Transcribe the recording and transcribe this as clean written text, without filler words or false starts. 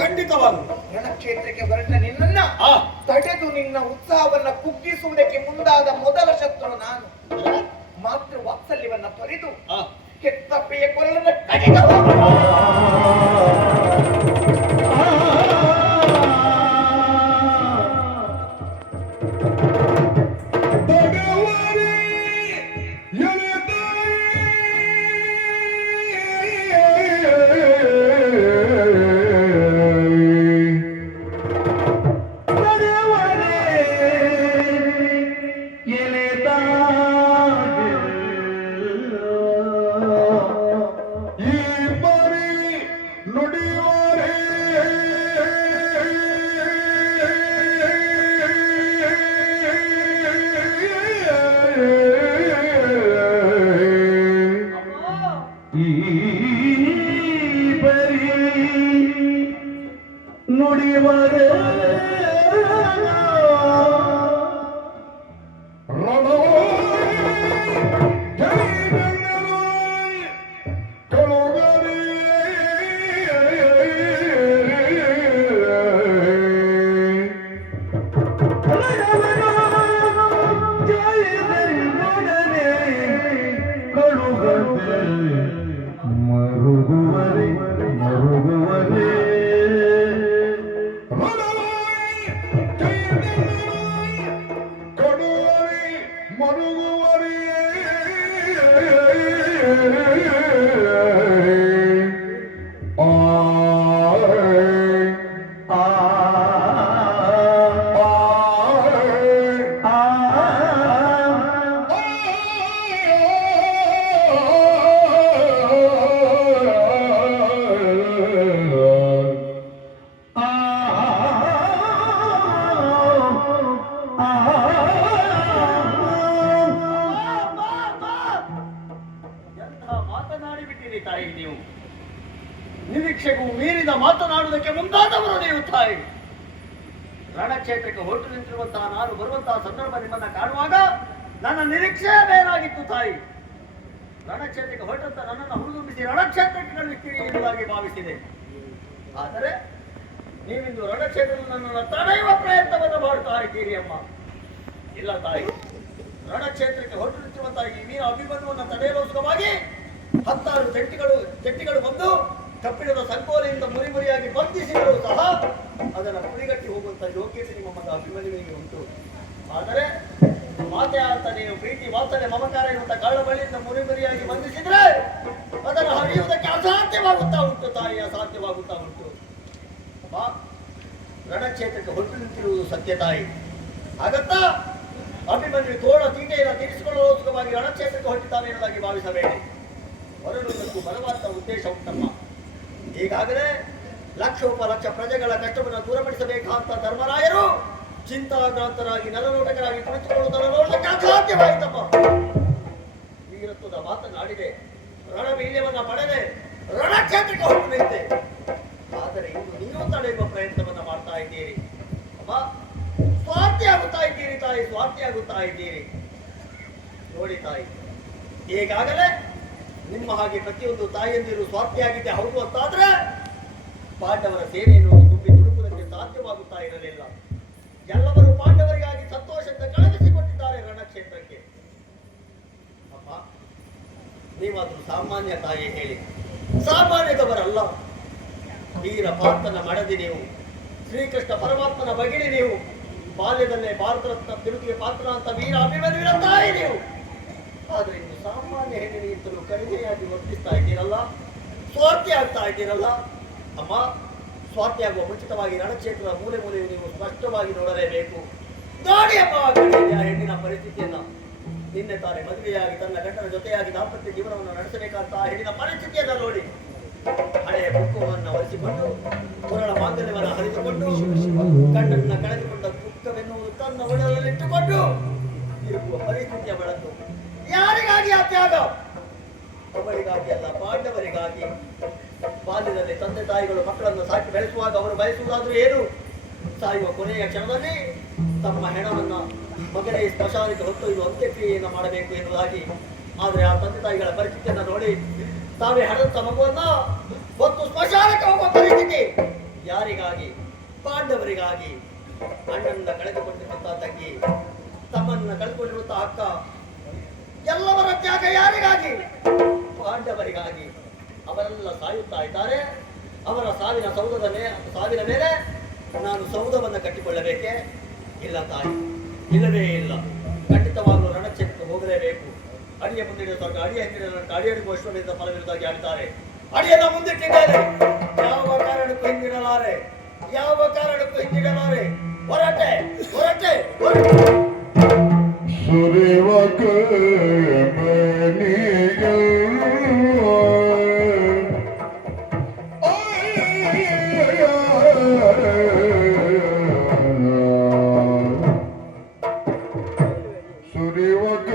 ಖಂಡಿತವಾಗು. ರಣಕ್ಷೇತ್ರಕ್ಕೆ ಹೊರಟ ನಿನ್ನನ್ನ ತಡೆದು ನಿನ್ನ ಉತ್ಸಾಹವನ್ನ ಕುಗ್ಗಿಸುವುದಕ್ಕೆ ಮುಂದಾದ ಮೊದಲ ಶತ್ರು ನಾನು. ಮಾತೃ ವಾತ್ಸಲ್ಯವನ್ನ ತೊರೆದು ಕೆತ್ತಪ್ಪೆಯ ಕೊರಳನ್ನ ಕಡಿದು ನಿರೀಕ್ಷೆಗೂ ಮೀರಿದ ಮಾತನಾಡುವುದಕ್ಕೆ ಮುಂದಾದವರು ನೀವು ತಾಯಿ. ರಣಕ್ಷೇತ್ರಕ್ಕೆ ಹೊರಟು ನಿಂತಿರುವಂತಹ ನಾನು ಬರುವಂತಹ ಸಂದರ್ಭ ನಿಮ್ಮನ್ನ ಕಾಣುವಾಗ ನನ್ನ ನಿರೀಕ್ಷೆ ಬೇರಾಗಿತ್ತು ತಾಯಿ. ರಣಕ್ಷೇತ್ರಕ್ಕೆ ಹೊರಟಂತ ನನ್ನನ್ನು ಹುರಿದುಂಬಿಸಿ ರಣಕ್ಷೇತ್ರಕ್ಕೆ ಕಳುಹಿಸ್ತೀರಿ ಎಂಬುದಾಗಿ ಭಾವಿಸಿದೆ. ಆದರೆ ನೀವಿಂದು ರಣಕ್ಷೇತ್ರದಲ್ಲಿ ನನ್ನನ್ನು ತಡೆಯುವ ಪ್ರಯತ್ನವನ್ನು ಮಾಡ್ತಾ ಇದ್ದೀರಿ ಅಮ್ಮ. ಇಲ್ಲ ತಾಯಿ, ರಣಕ್ಷೇತ್ರಕ್ಕೆ ಹೊರಟು ನಿಂತಿರುವಂತಹ ಈ ವೀರ ಅಭಿಮನ್ಯುವನ್ನು ತಡೆಯಲೋಸ್ಕರವಾಗಿ 10 ಜಟ್ಟಿಗಳು ಬಂದು ಕಬ್ಬಿಣದ ಸಂಕೋಲೆಯಿಂದ ಮುರಿಯಾಗಿ ಬಂಧಿಸಿದರೂ ಸಹ ಅದನ್ನು ಕುಡಿಗಟ್ಟಿ ಹೋಗುವಂತಹ ಯೋಗ್ಯತೆ ನಿಮ್ಮ ಮಗ ಅಭಿಮನ್ಯುವಿಗೆ ಉಂಟು. ಆದರೆ ಮಾತೆ ಅಂತ ನೀವು ಪ್ರೀತಿ ವಾತ್ಸಲ್ಯ ಮಮಕಾರ ಇರುವಂತಹ ಕಾಳ ಬಳಿಯಿಂದ ಮುರಿಯಾಗಿ ಬಂಧಿಸಿದ್ರೆ ಅದನ್ನು ಹರಿಯುವುದಕ್ಕೆ ಅಸಾಧ್ಯವಾಗುತ್ತಾ ಉಂಟು ತಾಯಿ, ಅಸಾಧ್ಯವಾಗುತ್ತಾ ಉಂಟು. ರಣಕ್ಷೇತ್ರಕ್ಕೆ ಹೊರಟು ನಿಂತಿರುವುದು ಸತ್ಯ ತಾಯಿ. ಆಗತ್ತಾ ಅಭಿಮನ್ಯು ತೋಳ ತೀಟೆಯನ್ನು ತೀರಿಸಿಕೊಳ್ಳೋಸ್ಕರವಾಗಿ ರಣಕ್ಷೇತ್ರಕ್ಕೆ ಹೊರಟಿದ್ದಾನೆ ಎನ್ನುವುದಾಗಿ ಭಾವಿಸಬೇಡಿ. ಹೊರಡುವುದಕ್ಕೂ ಬಲವಾದ ಉದ್ದೇಶ ಉಂಟಮ್ಮ. ಈಗಾಗಲೇ ಲಕ್ಷೋಪಲಕ್ಷ ಪ್ರಜೆಗಳ ಕಷ್ಟವನ್ನು ದೂರಪಡಿಸಬೇಕಾದ ಧರ್ಮರಾಯರು ಚಿಂತಾಗ್ರಾಂತರಾಗಿ ನಲನೋಟಕರಾಗಿ ಕುಳಿತುಕೊಳ್ಳುವುದನ್ನು ನೋಡುವುದಕ್ಕೆ ಅಸಾಧ್ಯವಾಯಿತಮ್ಮ. ವೀರತ್ವದ ಮಾತನಾಡಿದೆ, ರಣವೀರ್ಯವನ್ನ ಪಡೆದೆ, ರಣಕ್ಷೇತ್ರಕ್ಕೆ ಹೊರಟು ನಿಂತೆ. ಆದರೆ ಇಂದು ನೀವು ತಡೆಯುವ ಪ್ರಯತ್ನವನ್ನ ಮಾಡ್ತಾ ಇದ್ದೀರಿ ಅಮ್ಮ. ಸ್ವಾರ್ಥಿಯಾಗುತ್ತಾ ಇದ್ದೀರಿ ತಾಯಿ, ಸ್ವಾರ್ಥಿಯಾಗುತ್ತಾ ಇದ್ದೀರಿ. ನೋಡಿ ತಾಯಿ, ಈಗಾಗಲೇ ನಿಮ್ಮ ಹಾಗೆ ಪ್ರತಿಯೊಂದು ತಾಯಿಯಂದಿರು ಸ್ವಾರ್ಥಿಯಾಗಿದೆ ಹೌದು ಅಂತಾದ್ರೆ ಪಾಂಡವರ ಸೇನೆಯನ್ನು ತುಂಬಿ ತುಳುಕುವುದಕ್ಕೆ ಸಾಧ್ಯವಾಗುತ್ತಾ ಇರಲಿಲ್ಲ. ಎಲ್ಲವರು ಪಾಂಡವರಿಗಾಗಿ ಸಂತೋಷದಿಂದ ಕಳುಹಿಸಿಕೊಟ್ಟಿದ್ದಾರೆ ರಣಕ್ಷೇತ್ರಕ್ಕೆ. ಅಮ್ಮ, ನೀವಾದ್ರೂ ಸಾಮಾನ್ಯ ತಾಯಿ ಹೇಳಿ, ಸಾಮಾನ್ಯದವರಲ್ಲ. ವೀರ ಪಾರ್ಥನ ಮಡದಿ ನೀವು, ಶ್ರೀಕೃಷ್ಣ ಪರಮಾತ್ಮನ ಭಗಿನಿ ನೀವು, ಬಾಲ್ಯದಲ್ಲೇ ಭಾರತ ರತ್ನ ತಿರುಗಿಗೆ ಪಾತ್ರ ಅಂತ ವೀರ ಅಭಿಮನ್ಯುವಿನ ತಾಯಿ ನೀವು. ಆದ್ರೆ ಇನ್ನು ಸಾಮಾನ್ಯ ಹೆಣ್ಣಿನಿಂತಲೂ ಕಡಿಮೆಯಾಗಿ ವರ್ತಿಸ್ತಾ ಇದ್ದೀರಲ್ಲ, ಸ್ವಾರ್ಥಿ ಆಗ್ತಾ ಇದ್ದೀರಲ್ಲ ಅಮ್ಮ. ಸ್ವಾರ್ಥಿಯಾಗುವ ಮುಂಚಿತವಾಗಿ ರಣಕ್ಷೇತ್ರದ ಮೂಲೆ ಮೂಲೆಯು ನೀವು ಸ್ಪಷ್ಟವಾಗಿ ನೋಡಲೇಬೇಕು. ನೋಡಿ ಅಮ್ಮ, ಹೆಣ್ಣಿನ ಪರಿಸ್ಥಿತಿಯನ್ನ. ನಿನ್ನೆ ತಾರೆ ಮದುವೆಯಾಗಿ ತನ್ನ ಗಂಡನ ಜೊತೆಯಾಗಿ ದಾಂಪತ್ಯ ಜೀವನವನ್ನು ನಡೆಸಬೇಕಂತ ಹೆಣ್ಣಿನ ಪರಿಸ್ಥಿತಿಯನ್ನ ನೋಡಿ. ಹಳೆಯ ಕುಂಕುಮವನ್ನು ಒರೆಸಿಕೊಂಡು ಪುರಾಣ ಮಾಂಗಲ್ಯವನ್ನು ಹರಿದುಕೊಂಡು ಗಂಡನ್ನ ಕಳೆದುಕೊಂಡ ದುಃಖವೆನ್ನುವುದು ತನ್ನ ಒಡಲಲ್ಲಿಟ್ಟುಕೊಂಡು ಇರುವ ಪರಿಸ್ಥಿತಿಯ ಬಳತು. ಯಾರಿಗಾಗಿ ಆ ತ್ಯಾಗ? ಅವರಿಗಾಗಿ ಅಲ್ಲ, ಪಾಂಡವರಿಗಾಗಿ. ಬಾಲ್ಯದಲ್ಲಿ ತಂದೆ ತಾಯಿಗಳು ಮಕ್ಕಳನ್ನು ಸಾಕಿ ಬೆಳೆಸುವಾಗ ಅವರು ಬಯಸುವುದಾದ್ರೂ ಏನು? ಸಾಯುವ ಕೊನೆಯ ಕ್ಷಣದಲ್ಲಿ ತಮ್ಮ ಹೆಣವನ್ನ ಮಗನೇ ಸ್ಮಶಾನಕ್ಕೆ ಹೊತ್ತೊಯ್ದು ಅಂತ್ಯಕ್ರಿಯೆಯನ್ನು ಮಾಡಬೇಕು ಎನ್ನುವುದಾಗಿ. ಆದರೆ ಆ ತಂದೆ ತಾಯಿಗಳ ಪರಿಸ್ಥಿತಿಯನ್ನು ನೋಡಿ ತಾವೇ ಹಣದ ಮಗುವನ್ನ ಹೊತ್ತು ಸ್ಮಶಾನಕ್ಕೆ ಹೋಗುವ ಪರಿಸ್ಥಿತಿ. ಯಾರಿಗಾಗಿ? ಪಾಂಡವರಿಗಾಗಿ. ಅಣ್ಣನ್ನ ಕಳೆದುಕೊಂಡಿರುವಂತಹ ತಂಗಿ, ತಮ್ಮನ್ನ ಕಳೆದುಕೊಂಡಿರುವಂತಹ ಅಕ್ಕ, ಎಲ್ಲವರ ತ್ಯಾಗ ಯಾರಿಗಾಗಿ? ಪಾಂಡವರಿಗಾಗಿ. ಅವರೆಲ್ಲ ಸಾಯುತ್ತಾ ಇದ್ದಾರೆ. ಅವರ ಸಾವಿನ ಮೇಲೆ ನಾನು ಸೌಧವನ್ನು ಕಟ್ಟಿಕೊಳ್ಳಬೇಕೆ? ಇಲ್ಲ ತಾಯಿ, ಇಲ್ಲವೇ ಇಲ್ಲ. ಖಂಡಿತವಾಗಲೂ ರಣಕ್ಷೇತ್ರಕ್ಕೆ ಹೋಗಲೇಬೇಕು. ಅಡಿಯ ಮುಂದಿನ ಸ್ವರ್ಗ, ಅಡಿಯ ಹಿಂದಿನ ಅಡಿಯಡಿಗೂ ಅಶ್ವಮೇಧ ಫಲವಿರುವುದಾಗಿ ಆಡ್ತಾರೆ. ಅಡಿಯನ್ನ ಮುಂದಿಟ್ಟಿದ್ದಾರೆ. ಯಾವ ಕಾರಣಕ್ಕೂ ಹಿಂದಿಡಲಾರೆ, ಯಾವ ಕಾರಣಕ್ಕೂ ಹಿಂದಿಡಲಾರೆ. ಹೊರಟೆ ಹೊರಟೆ ಸುರಿವಕ ಮನಿಗೆ ಸುರಿವಕ